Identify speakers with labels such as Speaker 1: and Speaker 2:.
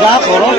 Speaker 1: যা করো